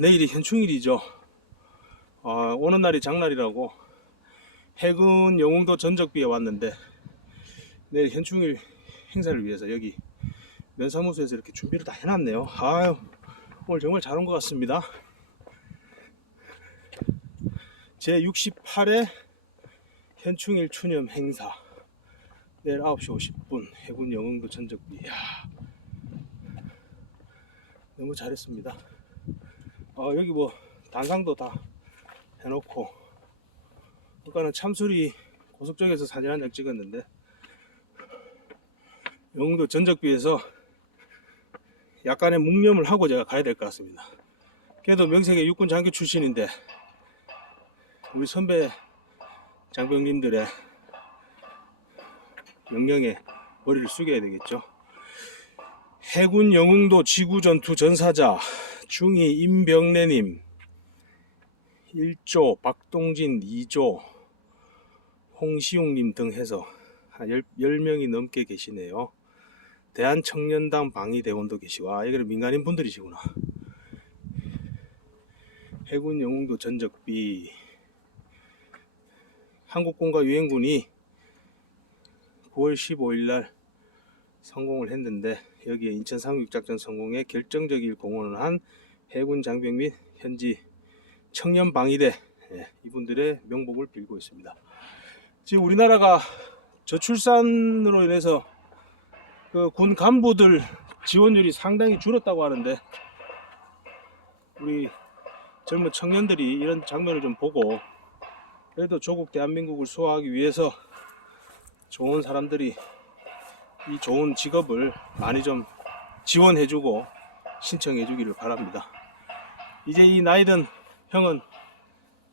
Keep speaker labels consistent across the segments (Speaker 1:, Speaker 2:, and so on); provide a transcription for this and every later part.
Speaker 1: 내일이 현충일이죠. 아, 오는 날이 장날이라고 해군 영웅도 전적비에 왔는데 내일 현충일 행사를 위해서 여기 면사무소에서 이렇게 준비를 다 해놨네요. 아유, 오늘 정말 잘 온 것 같습니다. 제 68회 현충일 추념 행사 내일 9시 50분 해군 영웅도 전적비 이야, 너무 잘했습니다. 어, 여기 뭐 단상도 다 해놓고 아까는 참수리 고속정에서 사진 한 장 찍었는데 영웅도 전적비에서 약간의 묵념을 하고 제가 가야 될 것 같습니다. 그래도 명색의 육군 장교 출신인데 우리 선배 장병님들의 명령에 머리를 숙여야 되겠죠. 해군 영웅도 지구 전투 전사자 중위 임병래님 1조 박동진 2조 홍시웅님 등 해서 한 10, 10 명이 넘게 계시네요. 대한청년당 방위대원도 계시고 아 이거는 민간인 분들이시구나. 해군 영웅도 전적비 한국군과 유엔군이 9월 15일 날 성공을 했는데 여기에 인천 상륙작전 성공에 결정적 인 공헌을 한 해군 장병 및 현지 청년 방위대 예, 이분들의 명복을 빌고 있습니다. 지금 우리나라가 저출산으로 인해서 그 군 간부들 지원율이 상당히 줄었다고 하는데 우리 젊은 청년들이 이런 장면을 좀 보고 그래도 조국 대한민국을 수호하기 위해서 좋은 사람들이 이 좋은 직업을 많이 좀 지원해주고 신청해주기를 바랍니다. 이제 이 나이든 형은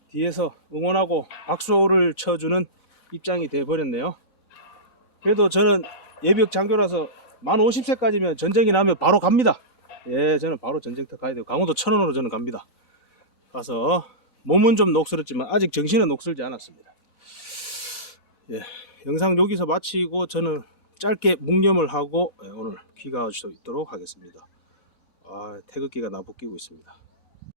Speaker 1: 뒤에서 응원하고 박수를 쳐주는 입장이 돼버렸네요. 그래도 저는 예비역 장교라서 만 50세까지면 전쟁이 나면 바로 갑니다. 예, 저는 바로 전쟁터 가야 돼요. 강원도 천원으로 저는 갑니다. 가서 몸은 좀 녹슬었지만 아직 정신은 녹슬지 않았습니다. 예, 영상 여기서 마치고 저는 짧게 묵념을 하고 예, 오늘 귀가할 수 있도록 하겠습니다. 아, 태극기가 나붙끼고 있습니다.